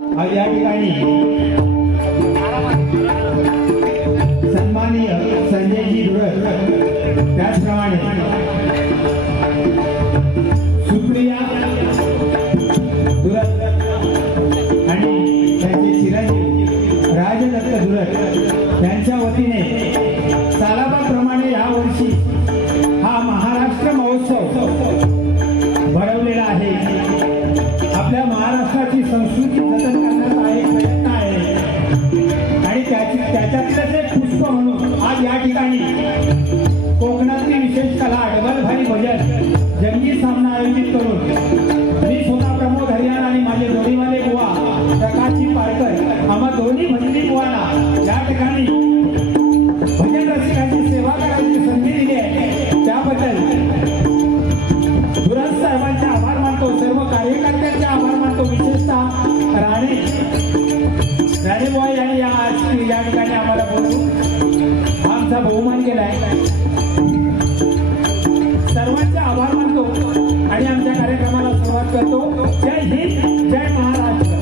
आज या ठिकाणी सन्माननीय संजयजी धुरत, त्याचप्रमाणे सुप्रिया धुरत आणि त्यांचे चिरंजीव राजदत्त धुरत यांच्या वतीने सालाबाप्रमाणे यावर्षी हा महाराष्ट्र महोत्सव भरवलेला आहे। आपल्या महाराष्ट्राची संस्कृती जतन करण्याचा एक प्रयत्न आहे आणि त्याच्यातलंच एक पुष्प म्हणून आज या ठिकाणी कोकणातली विशेष कला डबल भारी भजन जंगी सामना आयोजित करून मी स्वतः प्रमोद हरियाणा आणि माझे दोन्हीवाले बुवा प्रकाशजी पारकर आम्हा दोन्ही भजनी बुवांना या ठिकाणी भजन रसिकांची सेवा करायची संधी दिली आहे। त्याबद्दल धुरत साहेबांचे आभार मानतो, सर्व कार्यकर्त्यांचे आभार मानतो, विशेषतः राणे बुवा यांनी या ठिकाणी आम्हाला बोलून आमचा बहुमान केलाय। सर्वांचे आभार मानतो आणि आमच्या कार्यक्रमाला सुरुवात करतो। जय हिंद, जय महाराष्ट्र।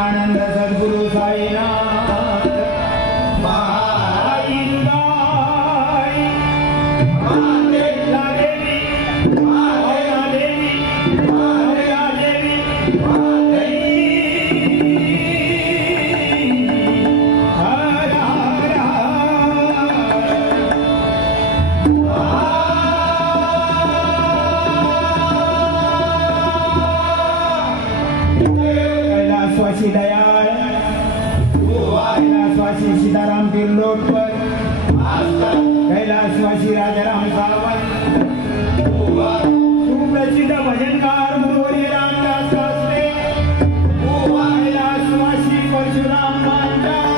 सच्चिदानंद सद्गुरु साईनाथ महाराज कैलासवासी दयाळ कैलासवासी सीताराम तिरलोटकर कैलासवासी राजाराम सावंत सुप्रसिद्ध भजनकार गुरुवर्य रामदास शास्त्री कैलासवासी परशुराम मांचाळ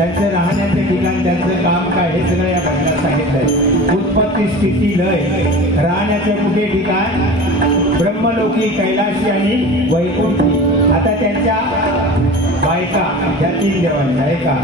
त्यांचं राहण्याचे ठिकाण, त्यांचं काम काय हे सगळं या भजनात सांगितलंय. उत्पत्ती, स्थिती, लय, राहण्याचे कुठे ठिकाण, ब्रह्मलोकी, कैलाशी आणि वैकुंठी. आता त्यांच्या बायका या 3 देवांच्या आहे का.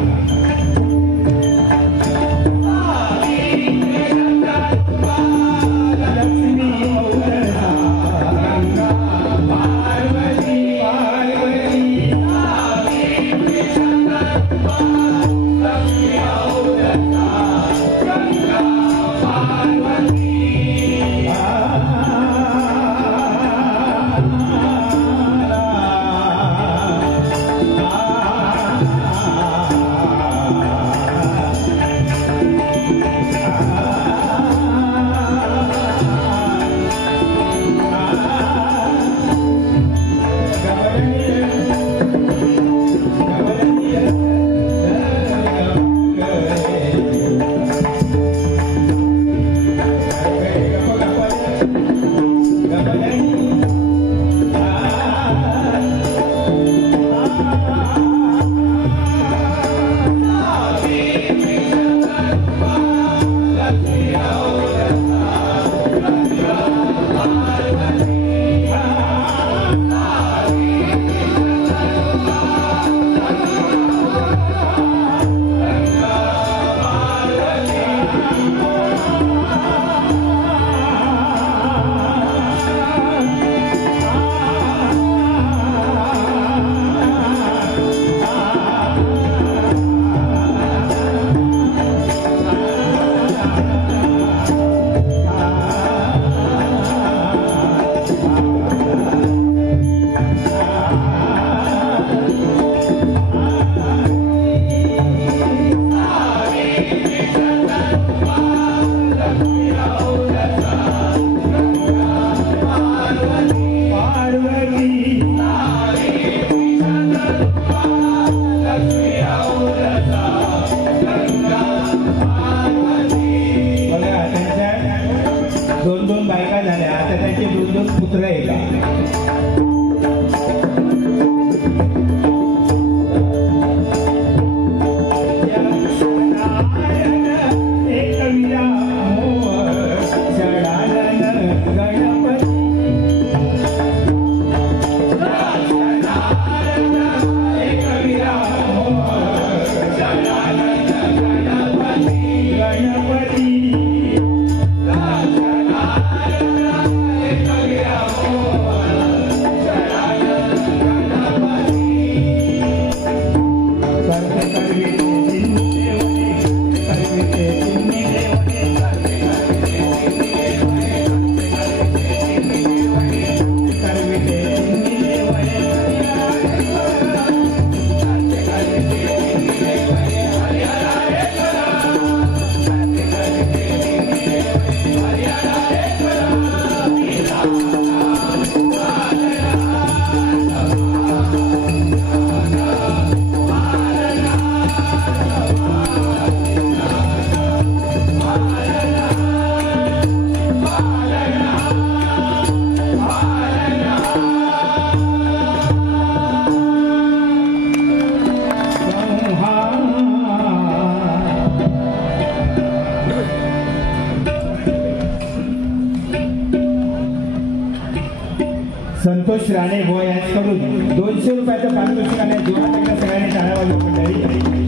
संतोष राणे भो यांच्याकडून 200 रुपयाचं पारितोषिक आलंय. जोरात एकदा सगळ्यांनी टाळ्या वाजवून मंडळी.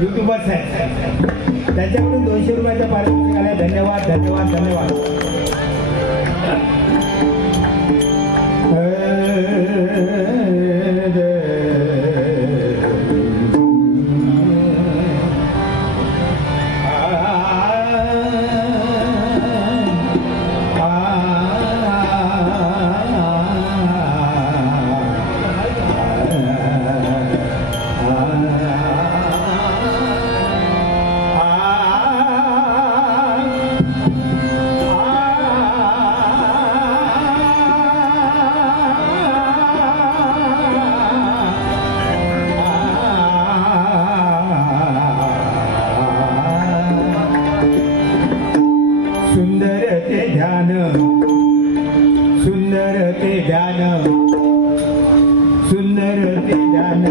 युट्यूबर्स आहेत त्यांच्याकडून 200 रुपयाचं पारितोषिक आलंय. धन्यवाद धन्यवाद धन्यवाद. सुंदर तेजान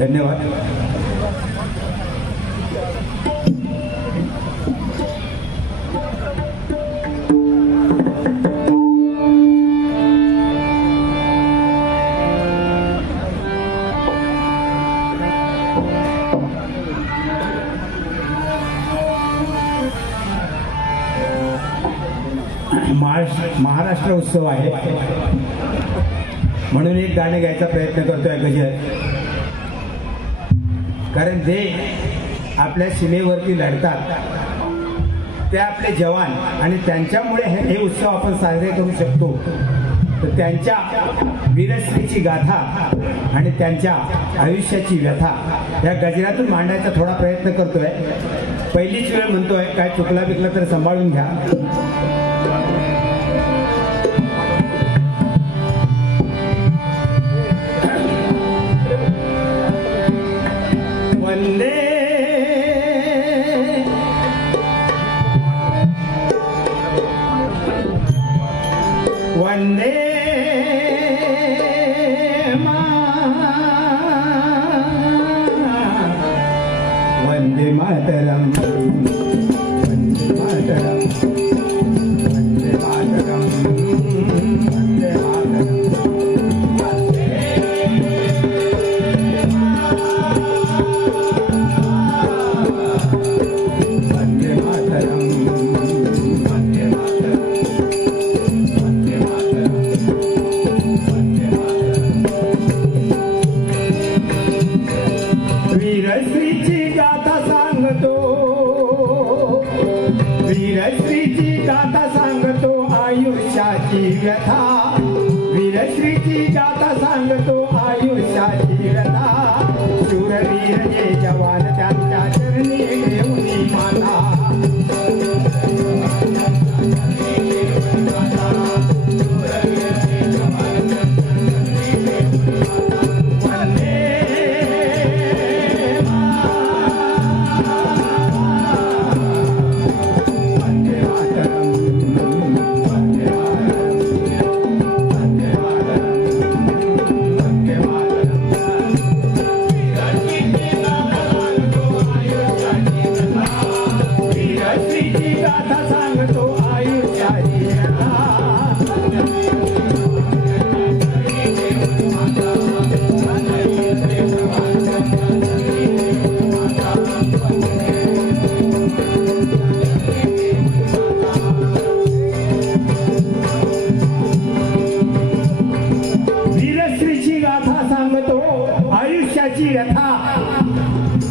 धन्यवाद. महाराष्ट्र उत्सव आहे म्हणून एक गाणं गायचा प्रयत्न करतोय गजर. कारण जे आपल्या सीमेवरती लढतात ते आपले जवान आणि त्यांच्यामुळे हे उत्सव आपण साजरे करू शकतो. तर त्यांच्या वीरश्रीची गाथा आणि त्यांच्या आयुष्याची व्यथा या गजरातून मांडायचा थोडा प्रयत्न करतोय. पहिलीच वेळ म्हणतोय, काय चुकला बिकला तर सांभाळून घ्या. वंदे वंदे वंदे मातरम वंदे मातरम वंदे मातरम वंदे मातरम. वीरश्रीची गाथा सांगतो, वीरश्रीची गाथा सांगतो आयुष्याची व्यथा. वीरश्रीची गाथा सांगतो आयुष्याची व्यथा. शूरवीर जे जवान त्यांच्या चरणी घेऊन माता.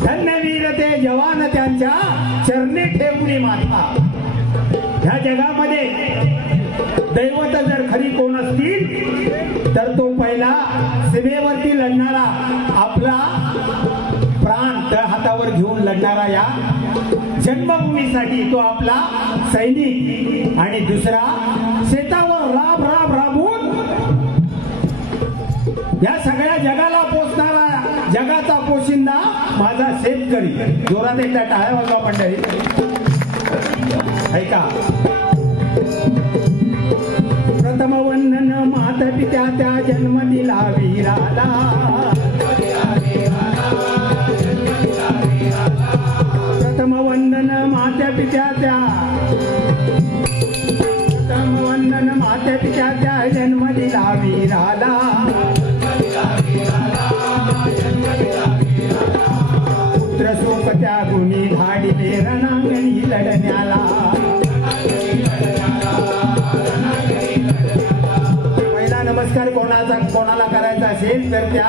धन्यवीर ते जवान त्यांच्या चरणी ठेवली माथा. ह्या जगामध्ये दैवत जर खरी कोण असतील तर तो पहिला सीमेवरती लढणारा, आपला प्राण त्या हातावर घेऊन लढणारा या जन्मभूमीसाठी तो आपला सैनिक. आणि दुसरा शेतावर राब राब राबून या सगळ्या जगाला पोचणारा, जगाचा पोशिंदा माझा शेतकरी. जोरात एकदा टाळ्या वाजवा मंडळी. ऐका. प्रथम वंदन माता पित्या त्या जन्म दिला वीराला. प्रथम वंदन माता पित्या त्या, प्रथम वंदन माता पित्या त्या जन्म दिला वीराला. पुत्र शोक त्या गुणी धाडिले रणांगणी लढण्याला. पहिला नमस्कार कोणाला करायचा असेल तर त्या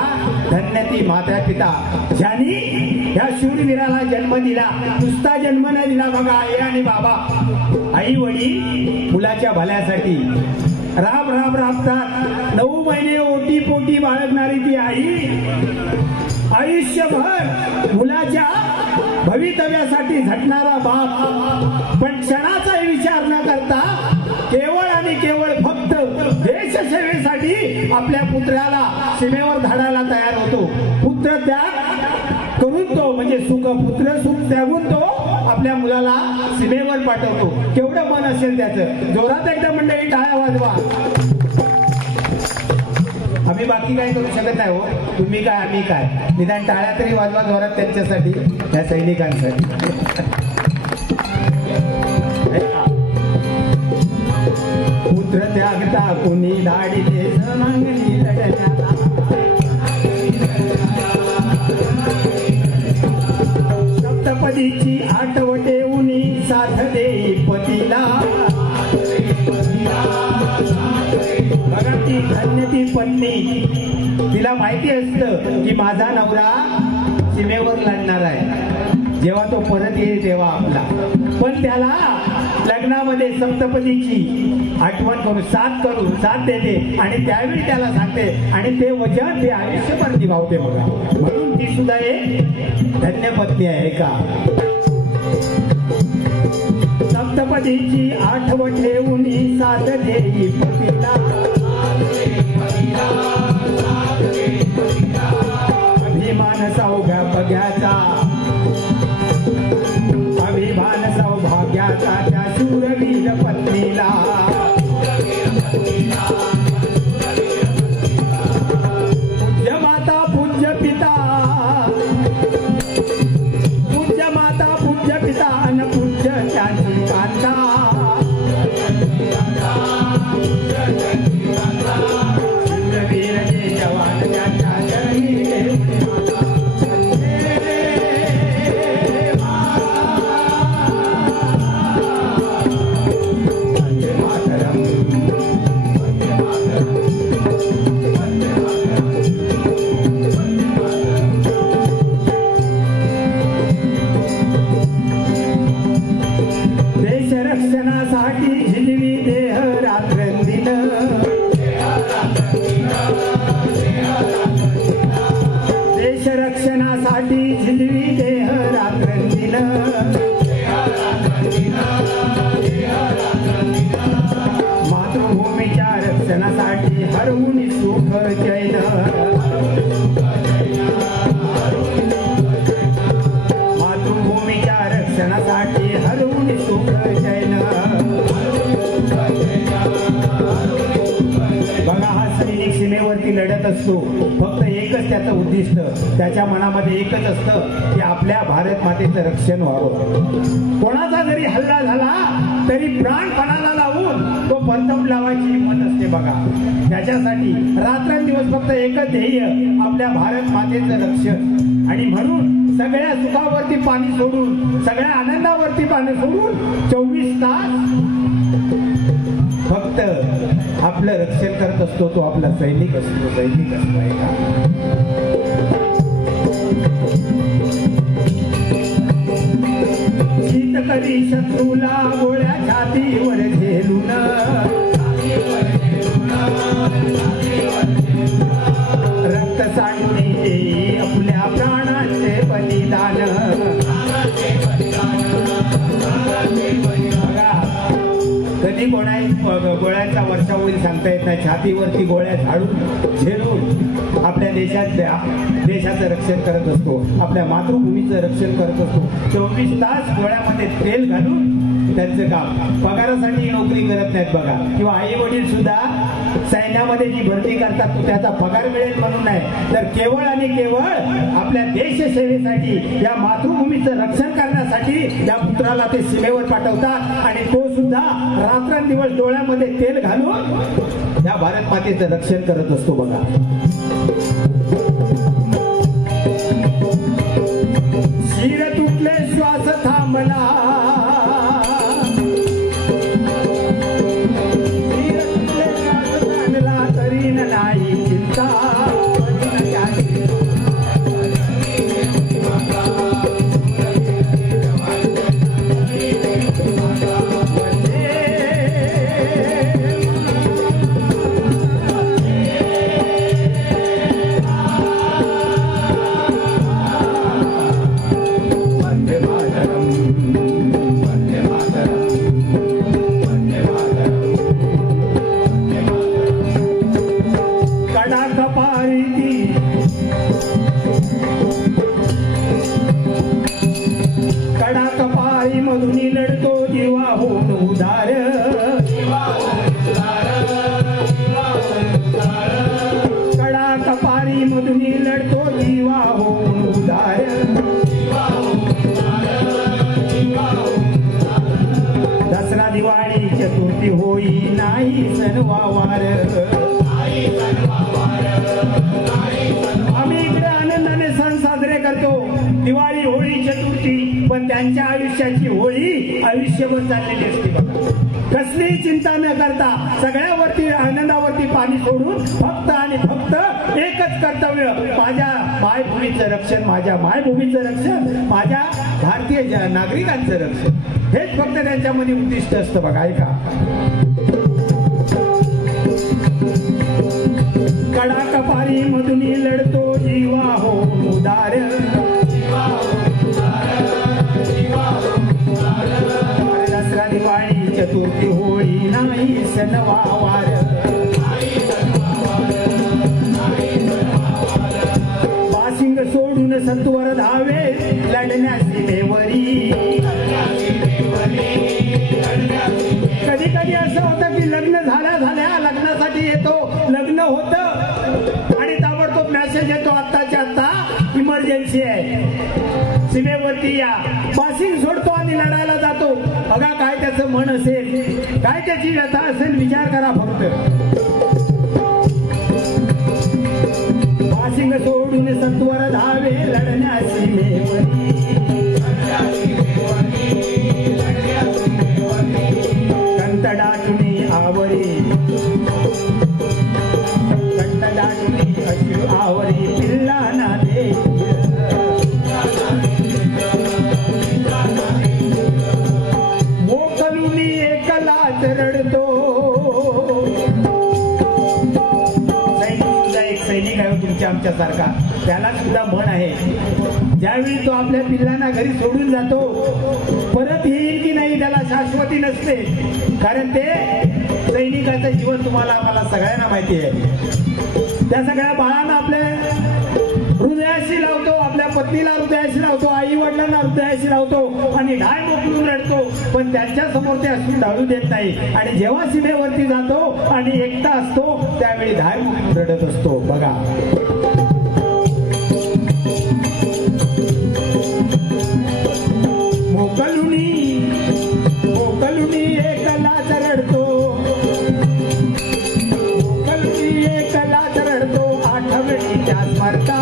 धन्य ती माता पिता ज्यांनी या शूरवीराला जन्म दिला. नुसता जन्म न दिला बघा, आई आणि बाबा, आई वडील मुलाच्या भल्यासाठी राबतात. 9 महिने ओटी पोटी बाळगणारी ती आई आयुष्यभर मुलाच्या भवितव्यासाठी झटणारा बाप, पण क्षणाचाही विचार न करता केवळ आणि केवळ फक्त देशसेवेसाठी आपल्या पुत्राला सीमेवर धाडायला तयार होतो. पुत्र त्याग करून तो म्हणजे पुत्र सुख त्यागून तो आपल्या मुलाला सीमेवर पाठवतो. केवढं मन असेल त्याचं. जोरात एकदा मंडळी टाळ्या वाजवा. आम्ही बाकी काय करू शकत नाही हो. तुम्ही काय आम्ही काय, निदान टाळ्या तरी वाजवा जोरात त्यांच्यासाठी, त्या सैनिकांसाठी. पुत्र त्यागता कोणी धाडिले समांगणी लढण्याला, सप्तपदीची आठवटे उनी साथ देई पतीला. बघा ती धन्य ती पत्नी, तिला माहिती असतं की माझा नवरा सीमेवर लढणार आहे. जेव्हा तो परत येईल तेव्हा आपला, पण त्याला लग्नामध्ये सप्तपदीची आठवण करून साथ देते आणि त्यावेळी त्याला सांगते आणि ते वचन ते आयुष्यभर निभावते. बघा म्हणून ती सुद्धा एक धन्य पत्नी आहे का. सप्तपदीची आठवण ठेवून साथ देई पतीला, अभिमान सौभ्या बघ्याचा, अभिमान सौभाग्याचा त्या शूरवीर पत्नीला. पूज्य माता पूज्य पिता, पूज्य माता पूज्य पिता अन पूज्य त्यांची कांता. शूरवीर जे जवान त्याच्या चरणी रक्षणासाठी झिलवी देह रात्रंदिन, देश रक्षणासाठी झिलवी देह रात्रंदिन. मातृभूमीच्या रक्षणासाठी हरवून सुख जैन, मातृभूमीच्या रक्षणासाठी हरवून सुख जैन. बघा हा सैनिक सीमेवरती लढत असतो. फक्त एकच त्याचं उद्दिष्ट, त्याच्या मनामध्ये एकच असतं की आपल्या भारत मातेचं रक्षण व्हावं. कोणाचा जरी हल्ला झाला तरी प्राणपणाला लावून तो पंतम लावायची हिंमत असते. बघा त्याच्यासाठी रात्रंदिवस फक्त एकच ध्येय, आपल्या भारत मातेचं रक्षण. आणि म्हणून सगळ्या सुखावरती पाणी सोडून, सगळ्या आनंदावरती पाणी सोडून 24 तास फक्त आपलं रक्षण करत असतो. तो आपला सैनिक असतो, सैनिक असतो आहे का. शीतकरी शत्रूला गोळ्या छातीवर झेलून, रक्त सांडून आपल्या प्राणांचे बलिदान. कधी गोळ्यांचा वर्षा होईल सांगता येत नाही. छातीवरती गोळ्या झाडून झेलून आपल्या देशाचं रक्षण करत असतो, आपल्या मातृभूमीचं रक्षण करत असतो. 24 तास गोळ्यामध्ये तेल घालून त्यांचं काम. पगारासाठी नोकरी करत नाहीत बघा. किंवा आई वडील सुद्धा सैन्यामध्ये जी भरती करतात तो त्याचा पगार मिळेल म्हणून नाही, तर केवळ आणि केवळ आपल्या देशसेवेसाठी, या मातृभूमीचं रक्षण करण्यासाठी या पुत्राला ते सीमेवर पाठवतात. आणि तो सुद्धा रात्रंदिवस डोळ्यामध्ये तेल घालून या भारत मातेचं रक्षण करत असतो. बघा शिर तुटले श्वास थांबला, तरी न सणवार आम्ही इकडे आनंदाने सण साजरे करतो, दिवाळी, होळी, चतुर्थी, पण त्यांच्या आयुष्याची होळी आयुष्यभर चाललेली असते बघा. कसलीही चिंता न करता सगळ्यावरती आनंदावरती पाणी सोडून फक्त आणि फक्त एकच कर्तव्य, माझ्या मायभूमीचं रक्षण, माझ्या मायभूमीचं रक्षण, माझ्या भारतीय नागरिकांचं रक्षण, हेच फक्त त्यांच्यामध्ये उद्दिष्ट असतं बघा. ऐका, कडा कपारी मधून लढतो जीवा हो उदार, दसरा, दिवाळी, चतुर्थी, होळी नाही सणवार, बासिंग सोडून सत्वर धावे लढण्यास सीमेवरी. कधी कधी असं होतं की लग्न झाल्या लग्नासाठी येतो, लग्न होतं आणि ताबडतोब मेसेज येतो, आत्ताच्या आत्ता इमर्जन्सी आहे, सीमेवरती या. पासिंग सोडतो आणि लढायला जातो. बघा काय त्याचं मन असेल, काय त्याची व्यथा असेल, विचार करा फक्त. पासिंग सोडून सत्वर धावे लढण्यास सीमेवरी, कंटडाटुनी आवरी, कंटडाटुनी अश्रू आवरी, पिल्लाना दे मोकलुनी एकलाच रडतो. सैनिक आहे तुमच्या आमच्या सारखा, त्याला सुद्धा मन आहे. ज्यावेळी तो आपल्या पिल्लांना घरी सोडून जातो, परत येईल की नाही त्याला शाश्वती नसते. कारण ते सैनिकाचं जीवन तुम्हाला आम्हाला सगळ्यांना माहिती आहे. त्या सगळ्या बाळांना आपल्या हृदयाशी लावतो, आपल्या पत्नीला हृदयाशी लावतो, आई वडिलांना हृदयाशी लावतो आणि ढाय मोकळून रडतो. पण त्यांच्या समोर ते अश्रू ढाळू देत नाही. आणि जेव्हा सीमेवरती जातो आणि एकटा असतो त्यावेळी ढाय मोकळून रडत असतो बघा. मोकलुनी एकलाच रडतो, मोकलुनी एकलाच रडतो, आठवणीच्या स्मरता.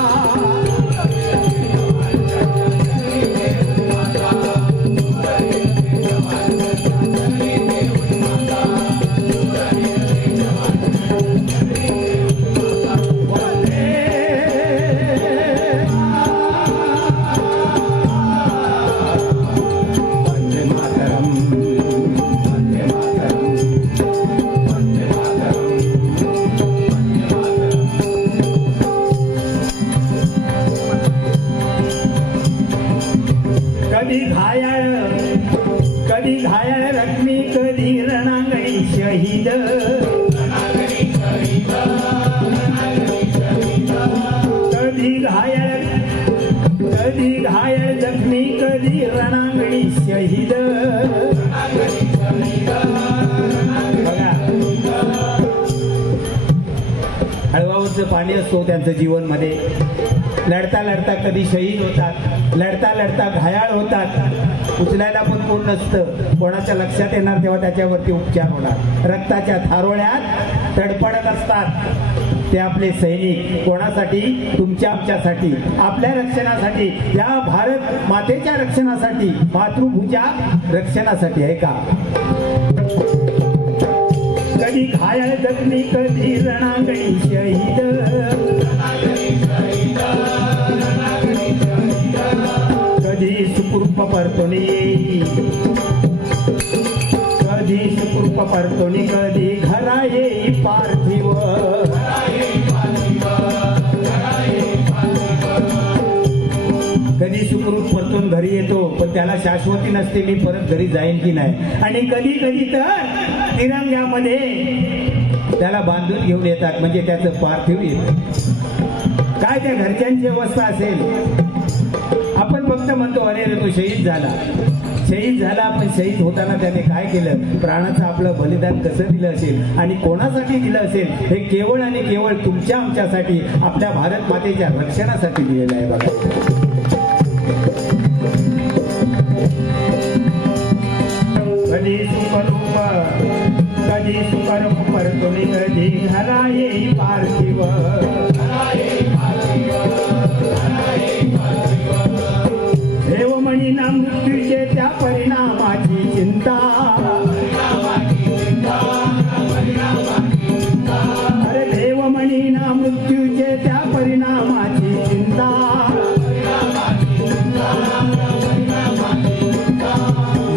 कधी घायल रश्मी, कधी रणांगणी शहीद, कधी घायल जखमी, कधी रणांगणी शहीद. बघा हळवावरचं पाणी असतो त्यांचं जीवन मध्ये. लढता लढता कधी शहीद होतात, लढता लढता घायाळ होतात. उचलायला पण कोण नसतं, कोणाच्या लक्षात येणार तेव्हा त्याच्यावरती उपचार होणार. रक्ताच्या थारोळ्यात तडफडत असतात ते आपले सैनिक. कोणासाठी? तुमच्या आमच्यासाठी, आपल्या रक्षणासाठी, या भारत मातेच्या रक्षणासाठी, मातृभूच्या रक्षणासाठी. आहे का? कधी घायल जखमी, कधी रणांगणी शहीद, कधी सुकृप परतोनी, कधी सुकृप परतोनी, कधी घरा येई पार्थिव. कधी सुखरूप परतून घरी येतो, पण त्याला शाश्वती नसते मी परत घरी जाईन की नाही. आणि कधी कधी तर तिरंग्यामध्ये त्याला बांधून घेऊन येतात, म्हणजे त्याचं पार्थिव येतं. काय त्या घरच्यांची अवस्था असेल. आपण फक्त म्हणतो अरे रे तो शहीद झाला, शहीद झाला. पण शहीद होताना त्याने काय केलं, प्राणाचं आपलं बलिदान कसं दिलं असेल आणि कोणासाठी दिलं असेल, हे केवळ आणि केवळ तुमच्या आमच्यासाठी, आपल्या भारत मातेच्या रक्षणासाठी दिलेलं आहे बघा. कधी सुखरूप, कधी कधी सुकर्म परतुनी कधी घरा येई पार्थिव देवमणी ना मृत्यूचे त्या परिणामाची चिंता अरे देवमणी ना मृत्यूचे त्या परिणामाची चिंता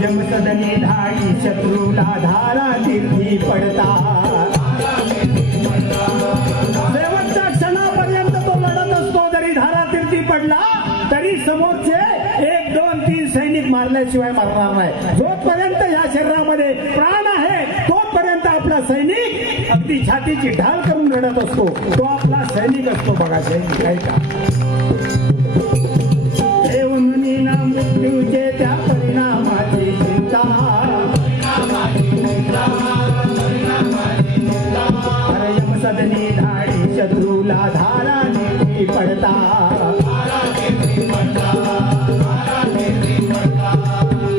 यमसदनी धाडी शत्रूला धारा तीर्थी पडता शेवटच्या क्षणापर्यंत तो लढत असतो जरी धारा तीर्थी पडला तरी समोरचे 1, 2, 3 सैनिक मारल्याशिवाय मरणार नाही जोपर्यंत या शरीरामध्ये प्राण आहे तोपर्यंत आपला सैनिक अगदी छातीची ढाल करून लढत असतो तो आपला सैनिक असतो बघा सैनिक आहे का देवमुनी ना मृत्यूचे त्या परिणामाची चिंता अरे यमसदनी धाडी शत्रूला धारा नेती पडता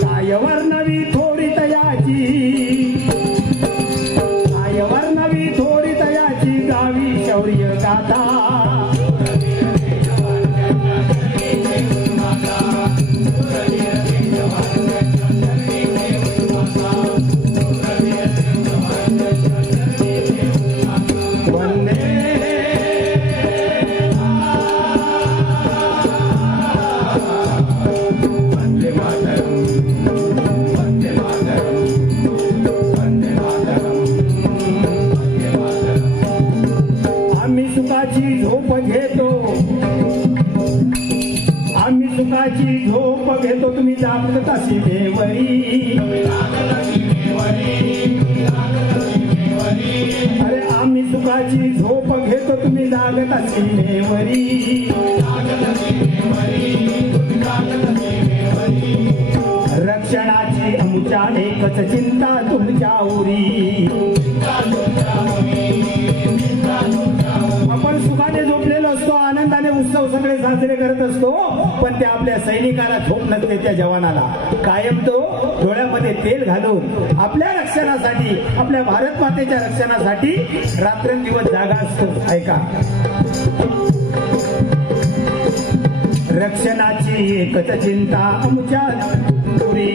कायवर नवी थोडी तयाची कायवर नवी थोडी तयाची गावी शौर्य गाथा सुखाची झोप घेतो तुम्ही जागता सीमेवरी अरे आम्ही सुखाची झोप घेतो तुम्ही जागता सीमेवरी रक्षणाची आमच्या एकच चिंता तुमच्या उरी आपण सुखाने झोपलेलो असतो आनंदाने उत्सव सगळे साजरे करत असतो पण ते आपल्या सैनिकाला झोप नसते त्या जवानाला कायम तो डोळ्यामध्ये तेल घालून आपल्या रक्षणासाठी आपल्या भारत मातेच्या रक्षणासाठी रात्रंदिवस जागा असतो ऐका रक्षणाची एकच चिंता आमच्या पुरी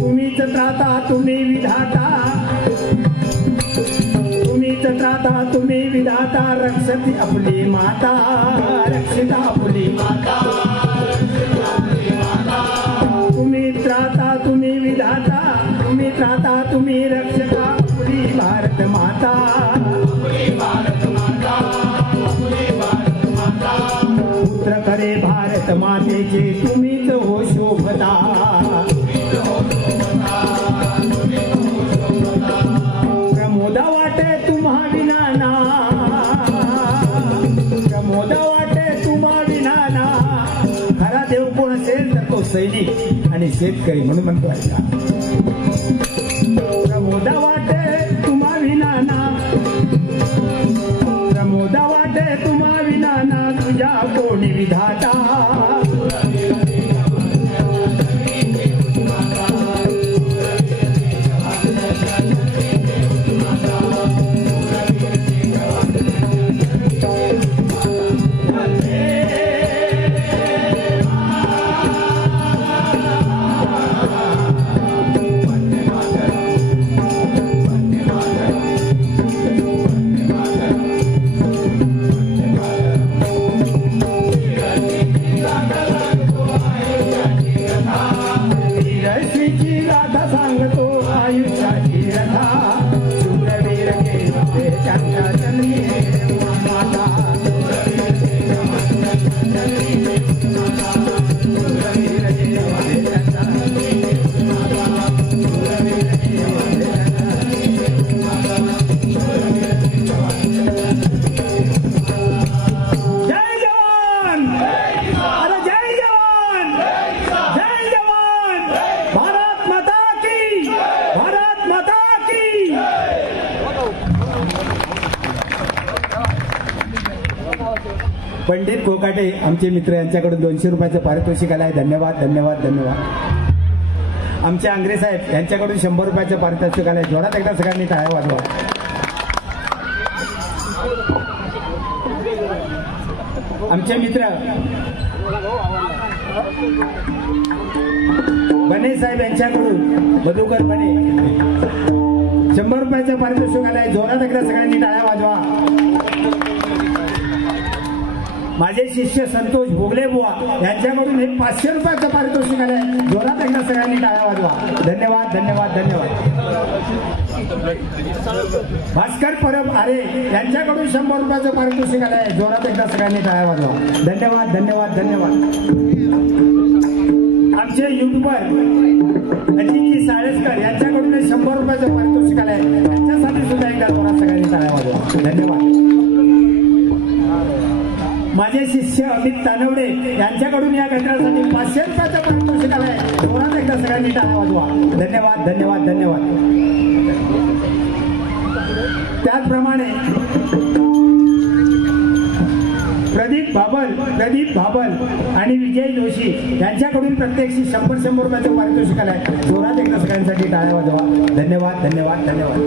तुम्हीच त्राता तुम्ही विधाता तुम्ही विधाता रक्षती आपली माता रक्षिता आपली माता तुम्ही त्राता तुम्ही विधाता तुम्ही रक्षता आपली भारत माता पुत्र करे भारत मातेचे तुम्हीच हो शोभता प्रमोदा वाटे तुम्हा विनाना प्रमोदा वाटे तुम्हा विनाना खरा देव कोण असेल तर तो सैनिक आणि शेतकरी म्हणून म्हणतो ऐका प्रमोदा वाटे तुम्हा विनाना प्रमोदा वाटे तुम्हा विनाना तुझ्या कोणी विधाता पंडित कोकाटे आमचे मित्र यांच्याकडून 200 रुपयाचं पारितोषिक आलंय धन्यवाद धन्यवाद धन्यवाद आमचे आंग्रे साहेब यांच्याकडून 100 रुपयाचं पारितोषिक आलंय. जोरात एकदा सगळ्यांनी टाळ्या वाजवा. आमचे मित्र बने साहेब यांच्याकडून मधुकर बने 100 रुपयाचं पारितोषिक आलंय. जोरात एकदा सगळ्यांनी टाळ्या वाजवा. माझे शिष्य संतोष भोगले बुवा यांच्याकडून हे 500 रुपयाचं पारितोषिक आलंय. जोरात एकदा सगळ्यांनी टाळ्या वाजवा. धन्यवाद धन्यवाद धन्यवाद. भास्कर परब आरे यांच्याकडून 100 रुपयाचं पारितोषिक आलंय. जोरात एकदा सगळ्यांनी टाळ्या वाजवा. धन्यवाद धन्यवाद धन्यवाद. आमचे युट्यूबर अजितजी साळेसकर यांच्याकडून 100 रुपयाचं पारितोषिक आलंय. त्यांच्यासाठी सुद्धा एकदा जोरात सगळ्यांनी टाळ्या वाजवा. धन्यवाद. माझे शिष्य अमित तानवडे यांच्याकडून या गटासाठी 500 रुपयाचं पारितोषिक आलंय. जोरात एकदा सगळ्यांनी टाळ्या वाजवा. धन्यवाद धन्यवाद धन्यवाद. त्याचप्रमाणे प्रदीप भाबल आणि विजय जोशी यांच्याकडून प्रत्येकी 100 रुपयाचं पारितोषिक आलंय. जोरात एकदा सगळ्यांसाठी टाळ्या वाजवा. धन्यवाद धन्यवाद धन्यवाद.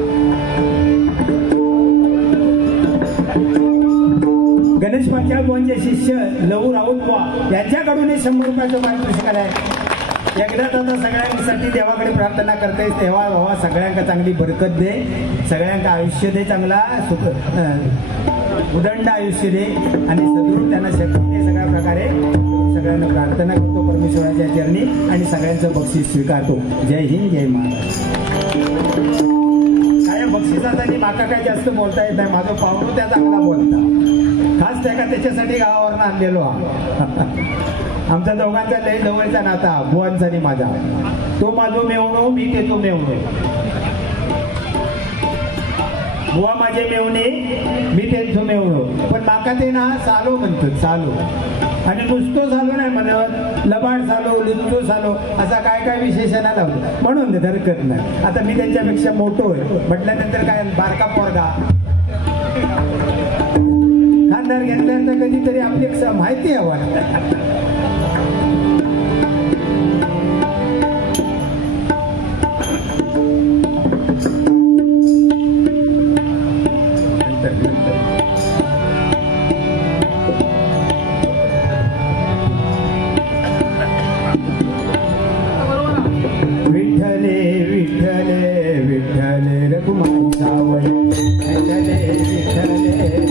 गणेश पाटील बुवांचे शिष्य लहू राऊत बुवा यांच्याकडून 100 रुपयाचं पारितोषिक आलंय. एकदाच आता सगळ्यांसाठी देवाकडे प्रार्थना करते. तेव्हा बाबा सगळ्यांना चांगली बरकत दे, सगळ्यांना आयुष्य दे, चांगला उदंड आयुष्य दे आणि सदृढ त्यांना शक्ती दे. सगळ्या प्रकारे सगळ्यांना प्रार्थना करतो परमेश्वराच्या चरणी आणि सगळ्यांचं बक्षीस स्वीकारतो. जय हिंद जय महाराष्ट्र. काय बक्षिसासाठी माका काय जास्त बोलता येत नाही. माझं पाहुणं त्या चांगला बोलता. खास त्याच्यासाठी गावावरून आणलेलो आमच्या दोघांचा लय जवळचा नाता बुवांचा आणि माझा. तो माझो मेवणो, मी ते तो मेवणो. बुवा माझे मेवणे, मी त्यांचो मेवणो. पण माका ते ना चालो म्हणतात, चालो. आणि नुसतो चालो नाही म्हणत, लबाड चालो, लुच्चो चालो असा काय काय विशेषणा लावतो. म्हणून हरकत नाही. आता मी त्यांच्यापेक्षा मोठो आहे म्हटल्यानंतर काय बारका पोरगा खानदार घेतल्यानंतर कधीतरी आपली माहिती हवा. विठ्ठले विठ्ठले विठ्ठले रघुमाई सावळे. विठ्ठले विठ्ठले विठ्ठले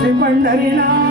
श्री पंढरीनाथ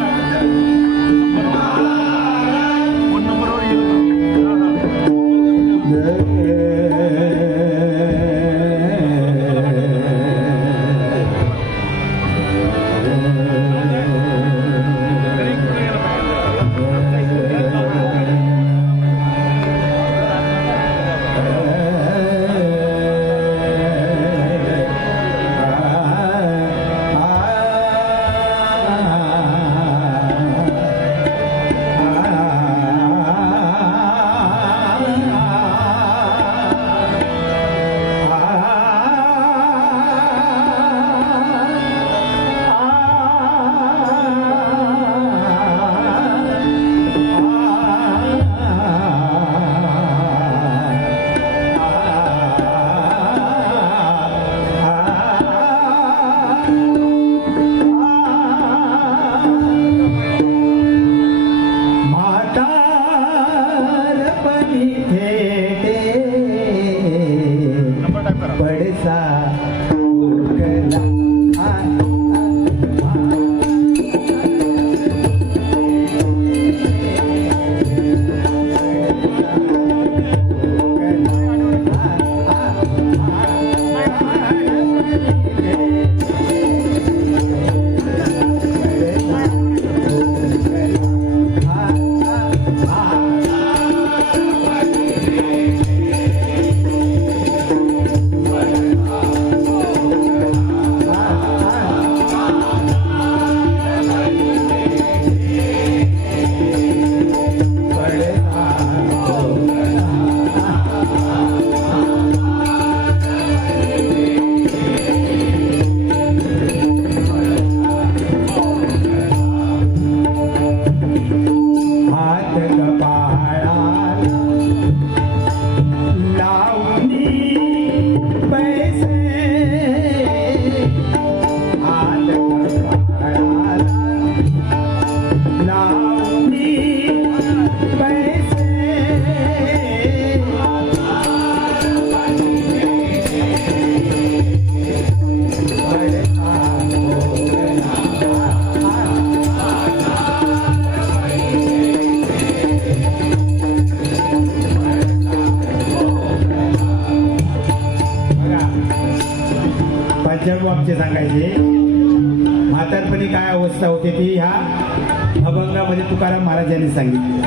आमचे सांगायचे म्हातारपणी काय अवस्था होती ती ह्या अभंगामध्ये तुकाराम महाराजांनी सांगितली.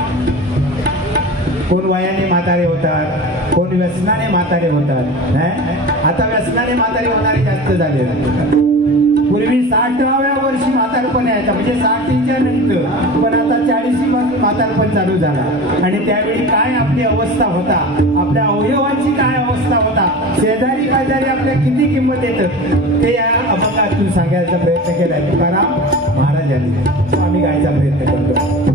कोण वयाने म्हातारे होतात, कोण व्यसनाने म्हातारे होतात. आता व्यसनाने म्हातारे होणारे जास्त झाले. पूर्वी 60व्या वर्षी म्हातारपण यायचा, म्हणजे 60च्या नंतर, पण आता 40 पासून म्हातारपण चालू झाला. आणि त्यावेळी काय आपली अवस्था होता, आपल्या अवयवांची काय अवस्था होता, शेजारी पाजारी आपल्या किती किंमत येतं ते या अभंगातून सांगायचा प्रयत्न केलाय तुकाराम महाराजांनी. आम्ही गायचा प्रयत्न करतो.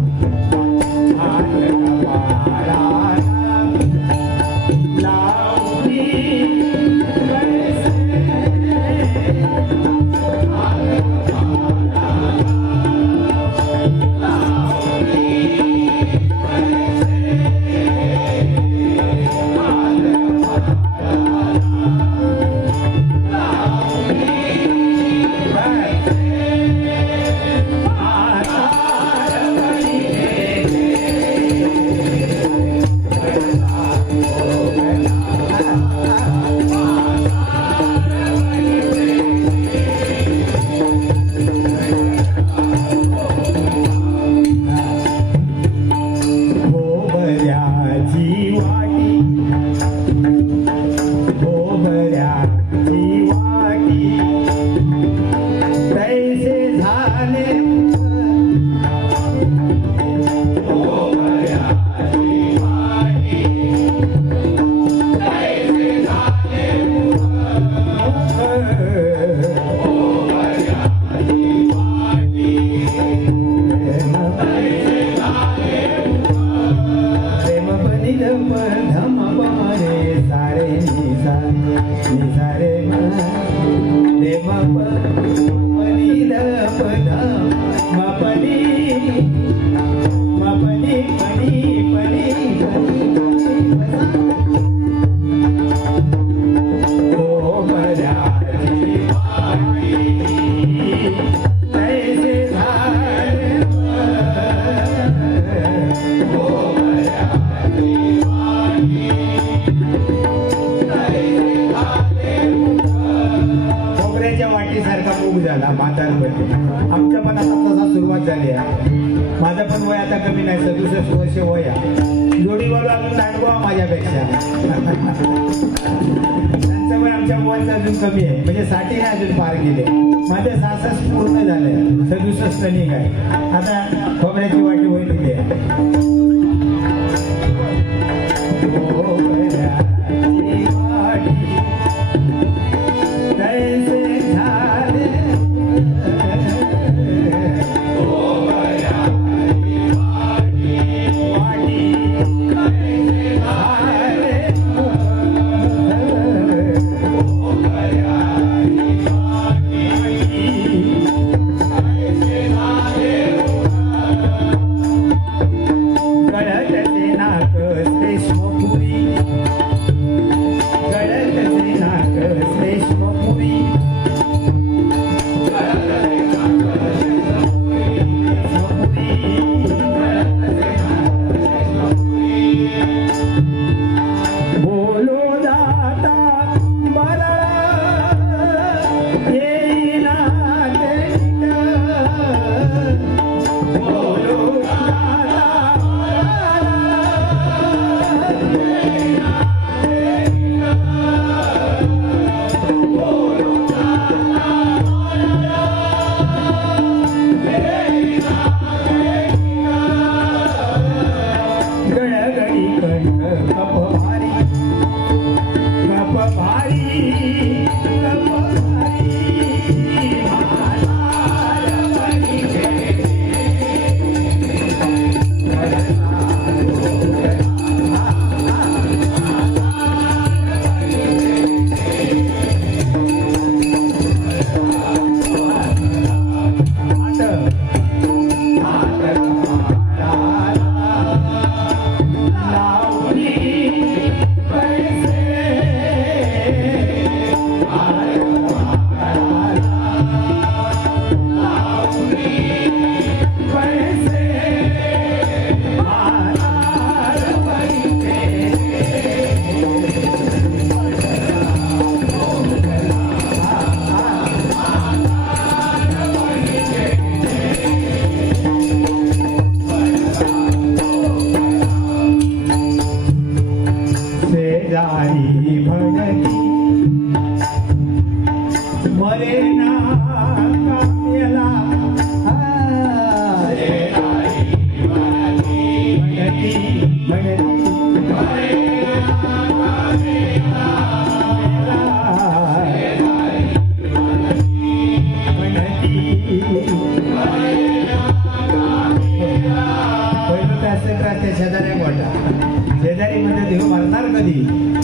झाला म्हातारपण. आमच्या पण आता तसा सुरुवात झाली आहे. माझं पण वय आता कमी नाही, 67 वर्ष वय आहे. जोडीवर अजून दांडवा माझ्यापेक्षा. त्यांचं वय आमच्या वयाचं अजून कमी आहे, म्हणजे 60 नाही अजून पार गेले. माझे 66 पूर्ण झाले, 67 रनिंग आहे. आता खोबऱ्याची वाटी होईल आहे.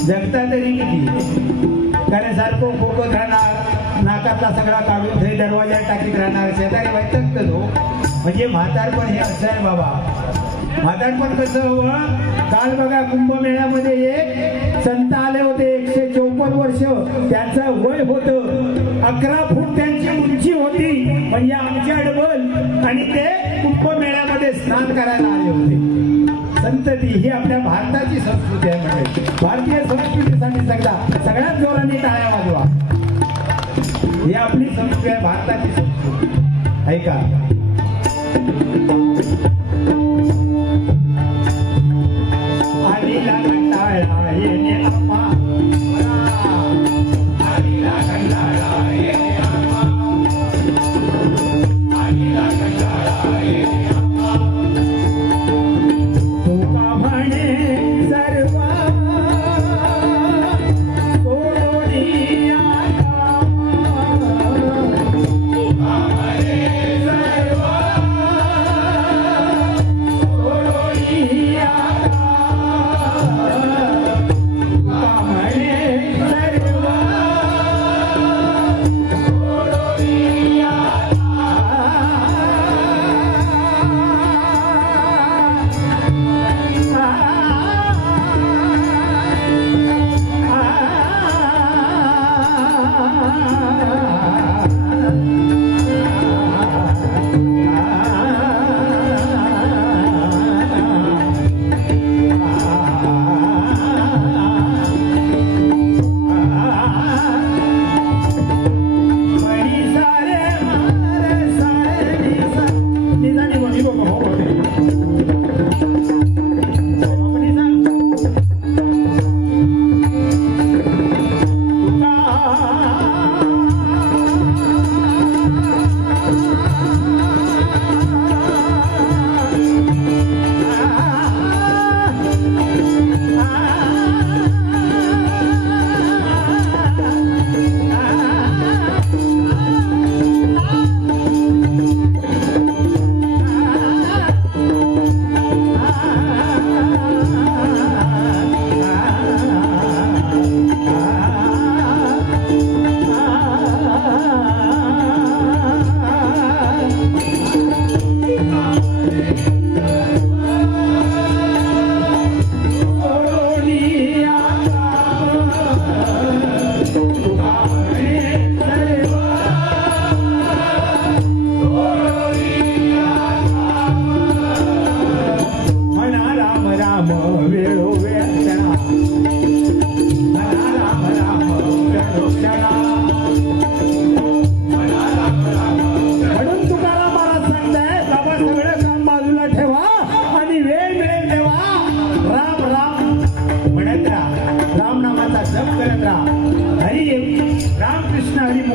जगता तरी किती, कारण सारखं खोकत राहणार, नाकातला सगळा काढून थै दरवाजा टाकीत राहणार, शेजारी वैतकत हो. म्हणजे म्हातारपण हे असं आहे बाबा. म्हातारपण कसं हवं? काल बघा कुंभमेळ्यामध्ये एक संत आले होते, 154 वर्ष त्यांचं वय होतं, 11 फूट त्यांची उंची होती, म्हणजे आमच्या डबल. आणि ते कुंभमेळ्यामध्ये स्नान करायला आले होते. संतती ही आपल्या भारताची संस्कृती आहे. म्हणजे भारतीय संस्कृतीसाठी सगळ्यात जोराने टाळ्या वाजवा. ही आपली संस्कृती आहे, भारताची संस्कृती. ऐका, आलीला कंटाळा येणे अम्मा, आलीला कंटाळा येणे अम्मा, आलीला कंटाळा येणे अम्मा, तुका म्हणे सर्व सोडी आता, तुका म्हणे सर्व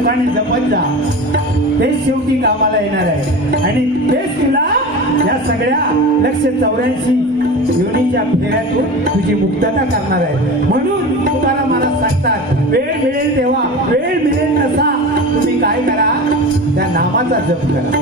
सुखाने जपत जा, तेच शेवटी कामाला येणार आहे आणि तेच तुला या सगळ्या 184 योनीच्या फेऱ्यातून तुझी मुक्तता करणार आहे. म्हणून तुम्हाला मला सांगतात, वेळ मिळेल तेव्हा, वेळ मिळेल तसा तुम्ही काय करा, त्या नामाचा जप करा.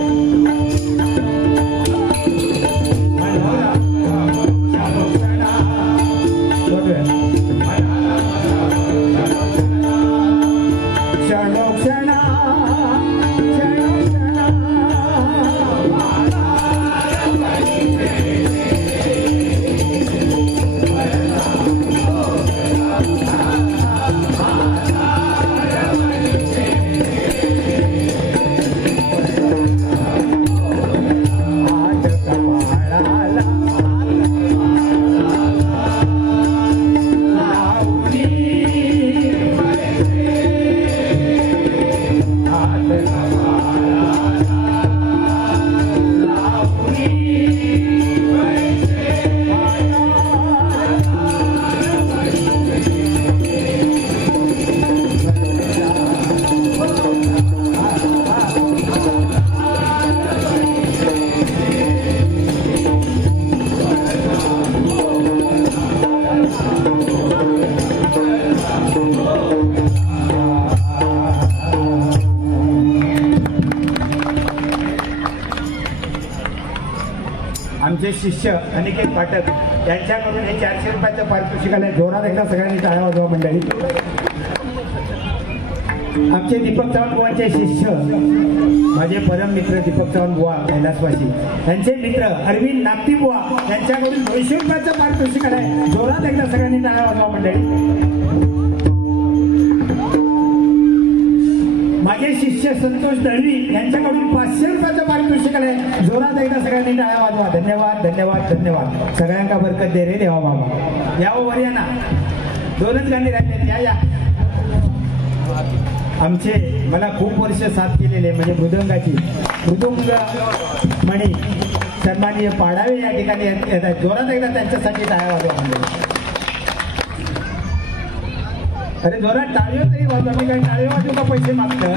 आमचे शिष्य अनिकेत पाठक यांच्याकडून हे 400 रुपयाचं पारितोषिक आलंय. जोरात एकदा सगळ्यांनी टाळ्या वाजवा मंडळी. आमचे दीपक चव्हाण बुवांचे शिष्य, माझे परम मित्र दीपक चव्हाण बुवा कैलासवासी, त्यांचे मित्र अरविंद नागती बुवा यांच्याकडून 200 रुपयाचं पारितोषिक आलंय. जोरात एकदा सगळ्यांनी टाळ्या वाजवा मंडळी. माझे शिष्य संतोष दळवी यांच्याकडून 500 रुपयाचं पारितोषिक आलंय. जोरात एकदा सगळ्यांनी टाळ्या वाजवा. धन्यवाद धन्यवाद धन्यवाद. सगळ्यांना बरकत दे रे देवा बाबा. या वर या ना, 2च गाणी राहिले. या आमचे मला खूप वर्ष साथ केलेले म्हणजे मृदंगाची मृदुंग मणी सन्माननीय पाडावे या ठिकाणी येतात. जोरात एकदा त्यांच्यासाठी टाळ्या वाजवा. अरे जोरात टाळ्या तरी वाजवा. मी काही टाळ्या वाजू का पैसे मागतोय?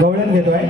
गवळण घेतोय.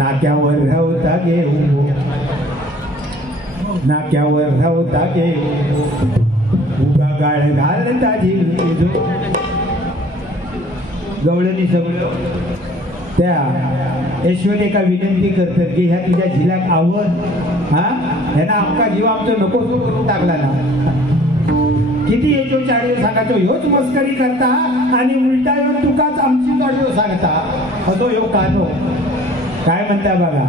नाक्यावर राहता गे नाक्यावर राहता गे उगा गाळ घालता झिल. गवळणी सगळं त्या ऐश्वर्यका विनंती करतात की ह्या तुझ्या झिलाक आवड. हा ह्याना आमका जीव आमचं नको करून टाकला ना. किती येतो चाळीव सांगतो ह्योच मस्करी करता आणि उलटा येऊन तुकाच आमची चाळीव सांगता. असो ह्यो कानो काय म्हणता बघा.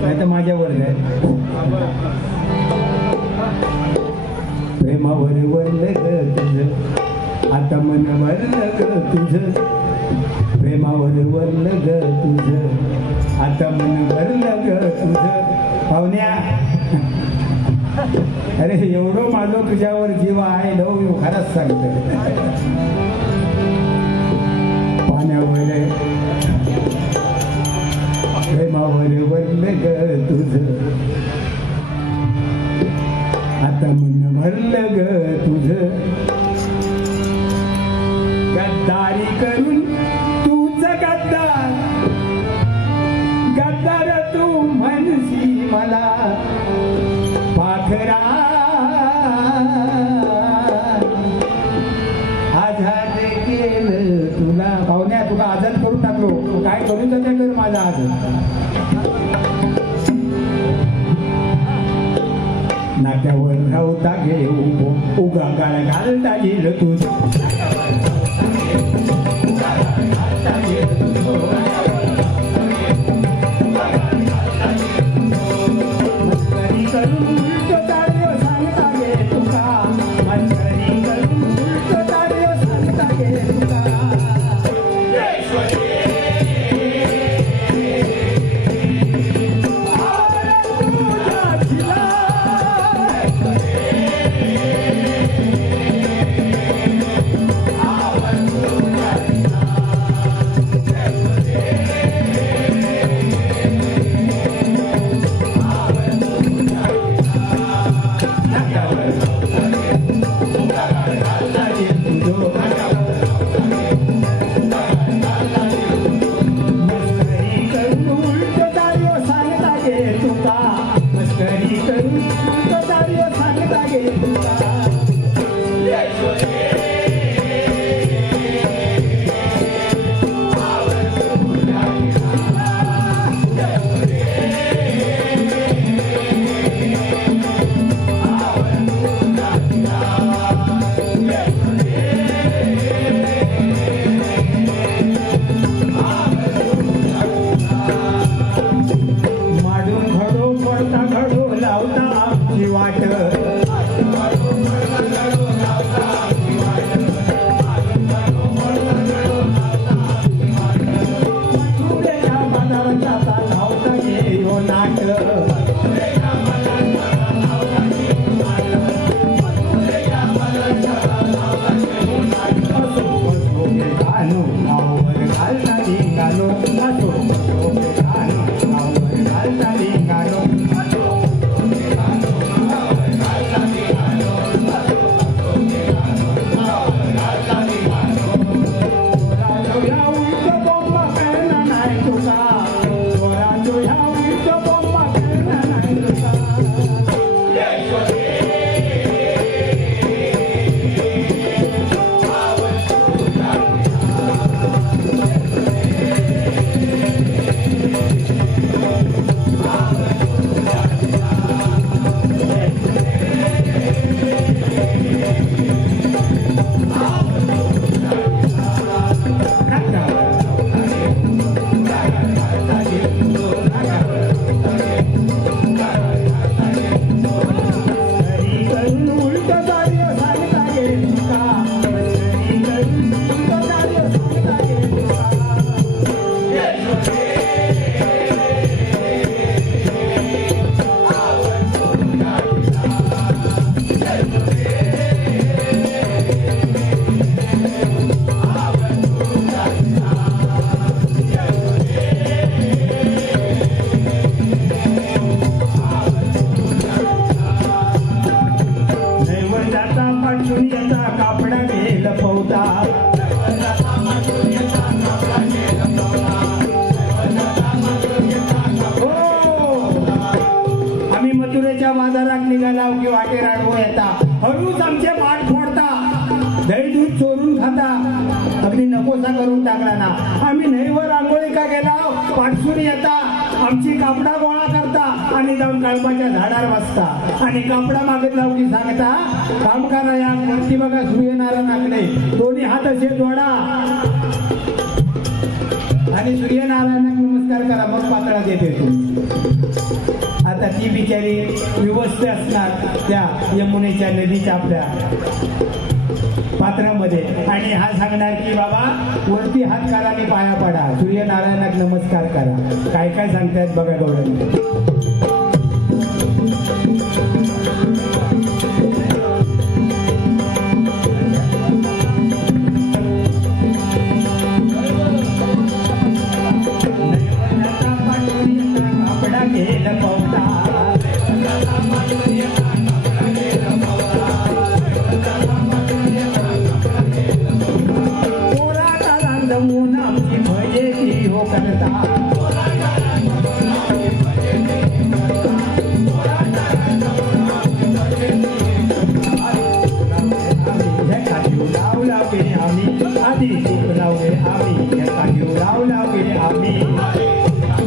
नाही तर माझ्यावर आहे. प्रेमावर वरलं ग तुझं आता मन भरलं ग तुझं. प्रेमावर वरलं ग तुझं आता मन भरलं ग तुझं. पाहुण्या अरे एवढं माझं तुझ्यावर जीव आहे लव यू खरंच सांगतो. पाण्यावर प्रेमावर वरलं ग तुझं आता मन भरलं ग तुझं गद्दारी करून तूच गद्दार गद्दार तू म्हणशी मला पाखरा आझाद केलं तुला. पाहुण्या तुला आझाद करून टाकलो. काय करू तर कर माझा आझाद. नाट्यावर राहता घे उगा गाळ घालता गेल तुझं बाजारात निघाला की वाटे राडवो येता हळूच आमचे पाठ फोडता दही दूध चोरून खाता अगदी नकोसा करून टाकला ना. आम्ही नईवर आंघोळी का गेला पाठसून येता आमची कापडा गोळा करता आणि जाऊन कळपाच्या झाडावर बसता आणि कापडा मागितला की सांगता काम करा या वरती बघा सूर्यनारायण आकडे दोन्ही हात असे जोडा आणि सूर्यनारायणाला नमस्कार करा मग पातळा देते तू. आता ती बिचारी व्यवस्थित असणार त्या यमुनेच्या नदीच्या आपल्या पात्रामध्ये आणि हा सांगणार की बाबा वरती हात करा आणि पाया पडा सूर्यनारायणाला नमस्कार करा. काय काय सांगतायत बघा गौरव. हाती तूप लावले आम्ही एका जीव लावले आम्ही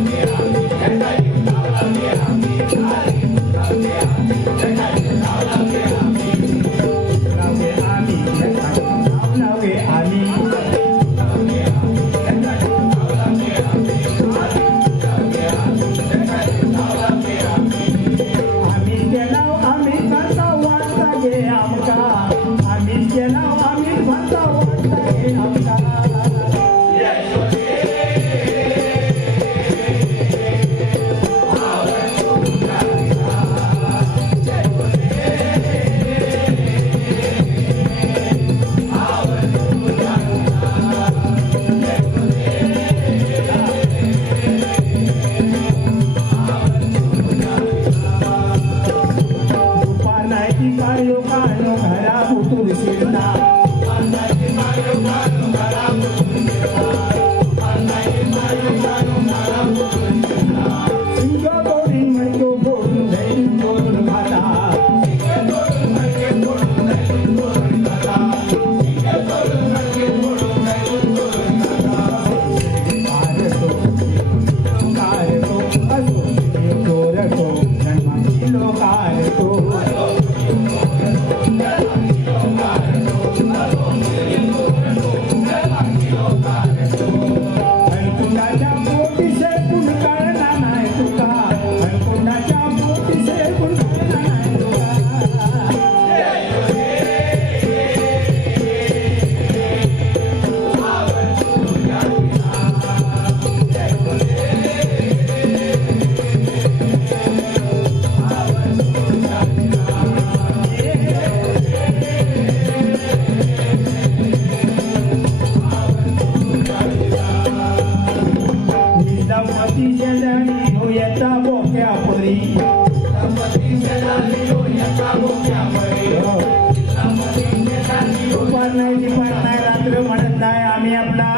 रात्र म्हणत नाही आम्ही आपला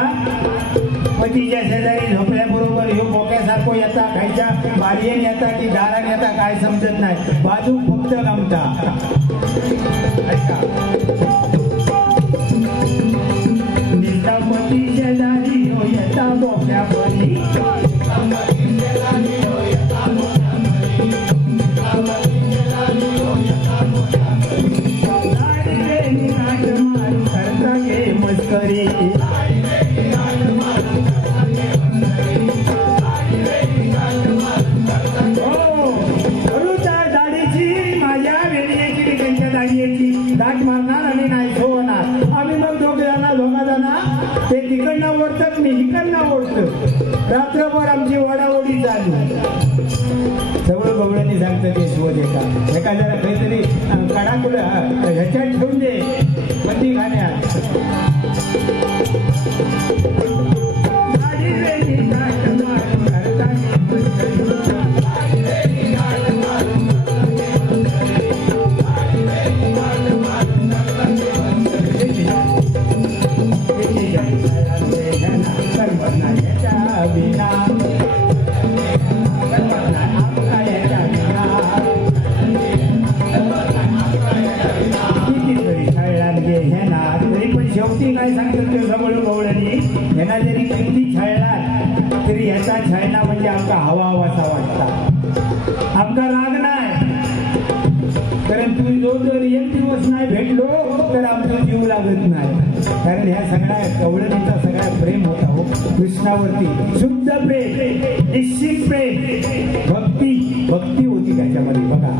पतीच्या शेजारी झोपल्याबरोबर ह्यो बोक्यासारखो येता खायच्या बारयेन येता की दारान येता काय समजत नाही बाजू फक्त गमता निजा पती शेजारी ह्यो येता बोक्या परी मस्करी दाढीची माझ्या वेळेची त्यांच्या दाढीची दाट मारणार आणि नाही होणार आम्ही मग दोघा जण ते तिकडनं ओढतात मी इकडनं ओढतो रात्रभर आमची ओढाओढी चालू सगळं गवळ्यांनी सांगतं ते शोध एका जरा काहीतरी कडाकुड ह्याच्यात ठेवून दे पती खाण्यात शेवटी काय सांगतात ते सगळं गवळणी ह्यांना जरी किती छळला तरी ह्याचा छळणा म्हणजे आमका हवा हवासा वाटता आमका राग नाही कारण तुम्ही जो जर एक दिवस नाही भेटलो तर आमचा जीव लागत नाही कारण ह्या सगळ्या गवळणीचा सगळा प्रेम होता हो कृष्णावरती शुद्ध प्रेम निश्चित प्रेम भक्ती होती त्याच्यामध्ये बघा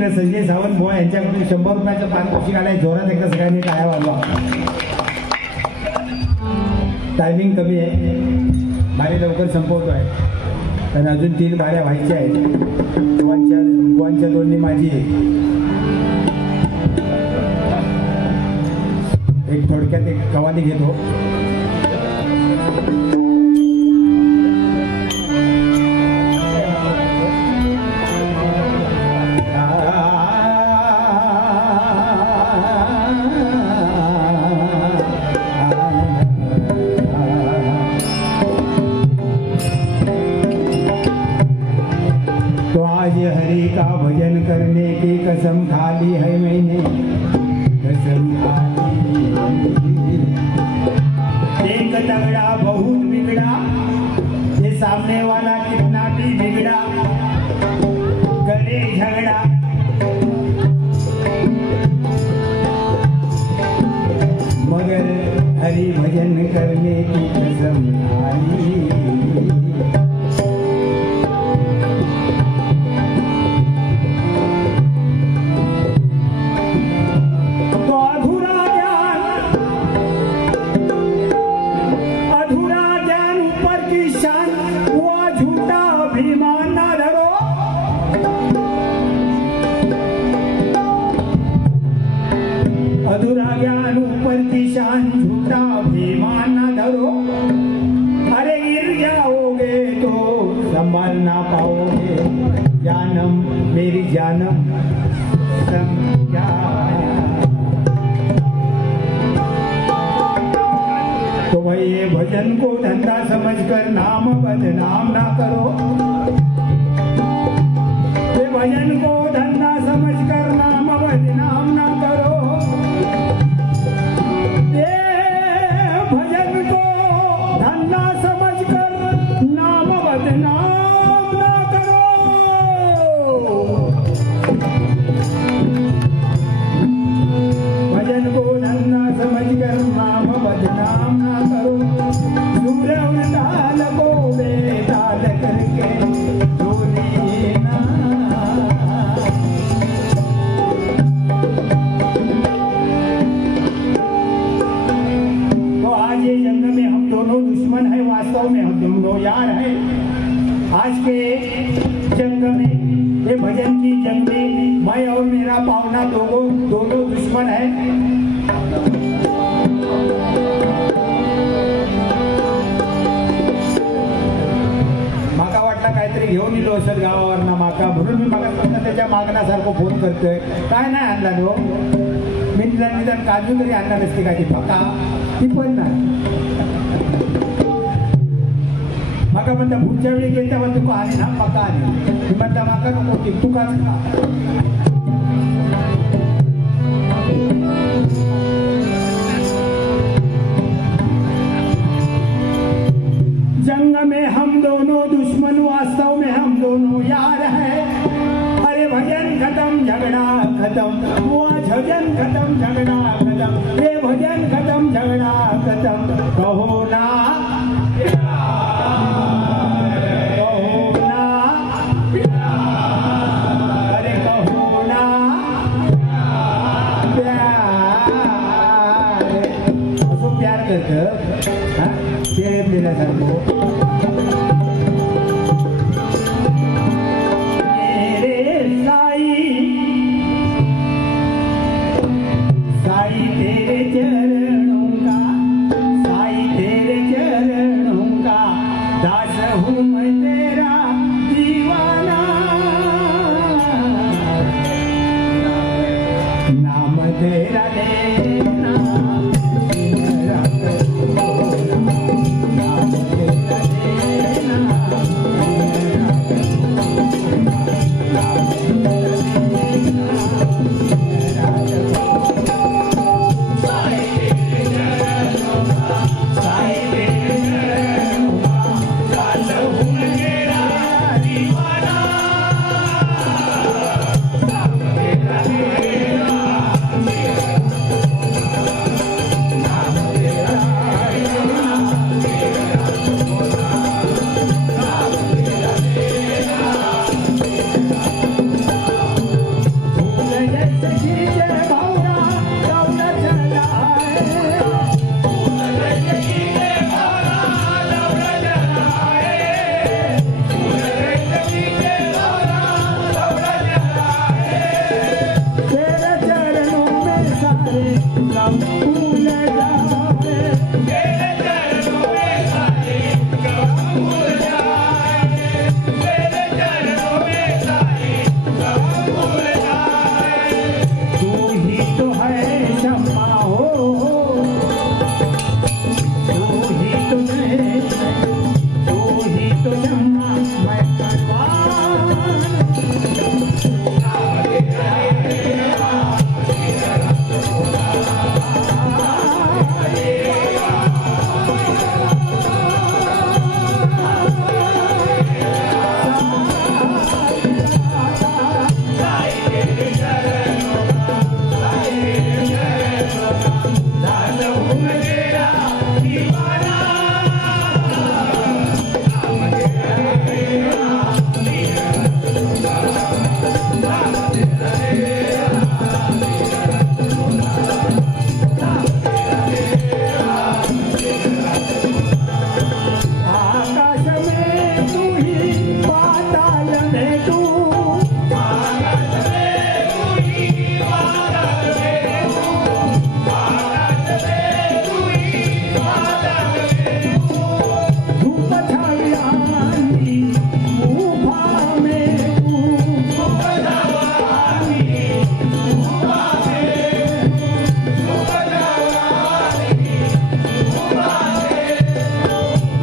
मित्र संजय सावंत बुवा यांच्याकडून 100 रुपयाचं पारितोषिक आलंय. जोरात एकदा सगळ्यांनी टाळ्या वाजवा. टायमिंग कमी आहे, बारी लवकर संपवतोय कारण अजून 3 बाऱ्या व्हायच्या आहेत. बुवांच्या दोन्ही माझी एक थोडक्यात एक कवाली घेतो. तो आज हरि का भजन करने की कसम खाली है मैंने, कसम खाली. एक तगड़ा बहुत बिगड़ा, ये सामने वाला कितना भी बिगड़ा, करे झगड़ा. मगर हरि भजन करने की कसम खाली. अधूरा ज्ञान ऊपर की शान, झूठा अभिमान न धरो. अरे गिर जाओगे तो संभाल ना पाओगे. जानम मेरी जानम समझा. तो भाई ये भजन को धंधा समझकर नाम बदनाम ना करो. ये भजन को धंधा समझकर नाम बदनाम ना करो. भजन को धंधा समझकर नाम बदनाम ना करो. भजन को धंधा समझकर नाम बदनाम ना करो. सूर्य ताल को बेताल करके डोली ना. ये जंग में हम दोनों दुश्मन है, वास्तव में हम दोनों यार है. आज के जंग में, ये भजन की जंग में मैं और मेरा पावना दोनों दुश्मन है. माका वाटला काहीतरी घेऊन येलो असेल गावावरना माका, म्हणून मी मागा त्याच्या मागण्यासारखं फोन करतोय. काय नाही आणला तो मी निदान काजू तरी आणला नसते का ती फका ती पण नाही. माका म्हणता पुढच्या वेळी गेल तेव्हा तुका आली ना पका आली. मी म्हणता माका नको ती तुकाच खा. जंग में हम दोनों दुश्मन, वास्तव में हम दोनों यार है. अरे भजन खत्म झगड़ा खत्म, वो भजन खत्म झगड़ा खत्म. ये भजन खत्म झगड़ा खत्म. कहो ना फूल जाए तेरे चरणों में सारे गम भूल जाए, तेरे चरणों में सारे गम भूल जाए। तू ही तो है क्षमा हो, तू ही तो है, तू ही तो क्षमा मैं करवान। आकाश में तू ही, पाताल में तू, आकाश में तू ही, बादल में तू, आकाश में तू ही, बादल में तू। धूप छायांगी गुफा में तू, धूप जवानी, धूपा में, धूप जवानी, धूपा में।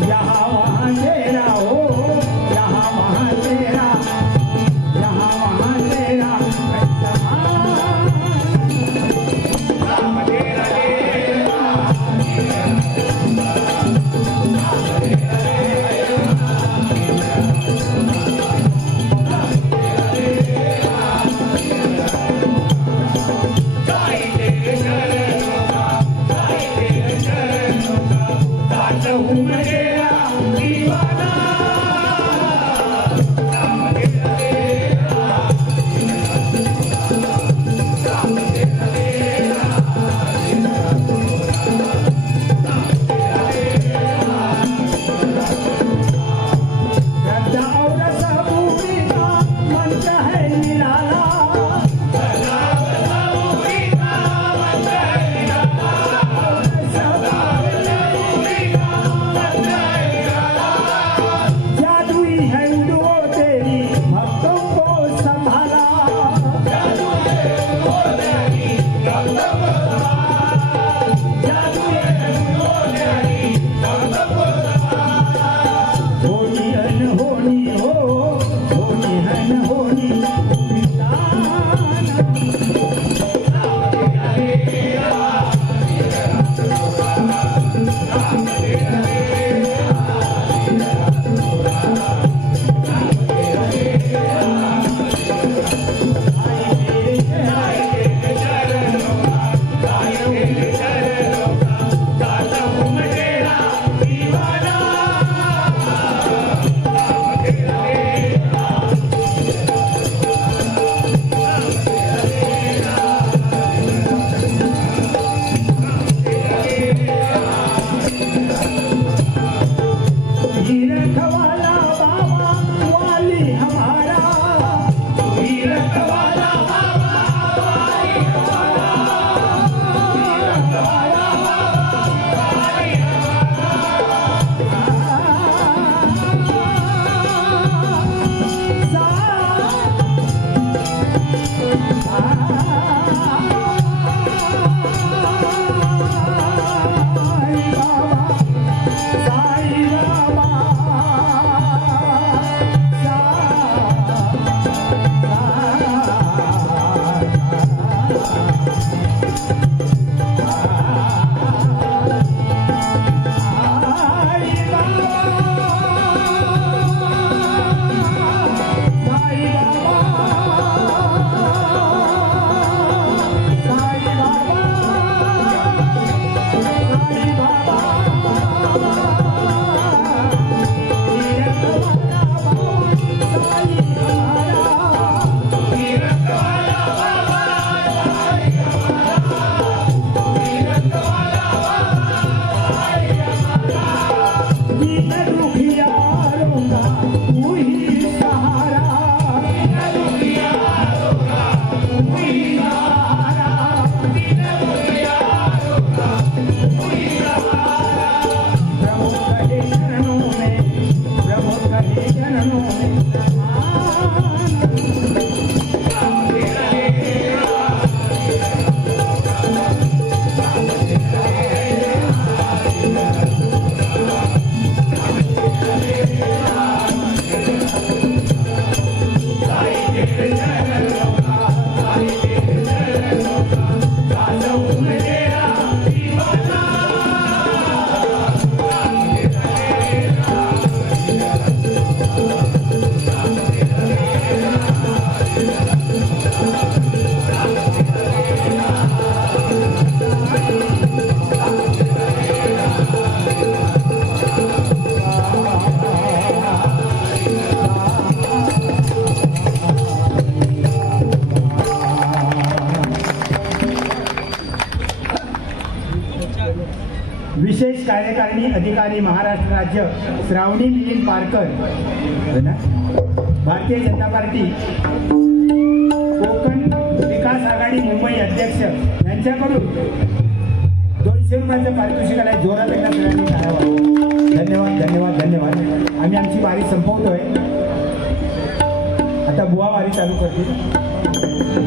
यहाँ वहाँ तेरा हो, यहाँ वहाँ तेरा, यहाँ वहाँ तेरा समान। राम तेरा तेरा, साई तेरे चरणों का, साई तेरे चरणों का, दास हूँ मैं तेरा दीवाना। राम तेरा तेरा, राम तेरा तेरा, श्रद्धा और सबूरी का मंत्र है निराला, सदा सबूरी का मंत्र है निराला, सदा सबूरी का मंत्र है निराला। जादुई है वो तेरी भक्तों को संभाला। जादू है वो तेरी भक्तों को संभाला, जादू है वो तेरी भक्तों को संभाला। होनी अनहोनी हो, होनी अनहोनी पिताना। तीरथ वाला बाबा वाली हमारा, तीरथ वाला बाबा वाली हमारा, तीरथ वाला बाबा वाली साई बाबा, Hallelujah. विशेष कार्यकारिणी अधिकारी महाराष्ट्र राज्य श्रावणी मिलिंद पारकर हो ना? भारतीय जनता पार्टी कोकण विकास आघाडी मुंबई अध्यक्ष यांच्याकडून 200 रुपयाचं पारितोषिकाला जोरात एका सगळ्यांनी करावं. धन्यवाद धन्यवाद धन्यवाद. आम्ही आमची वारी संपवतोय. आता बुवा वारी चालू करतील.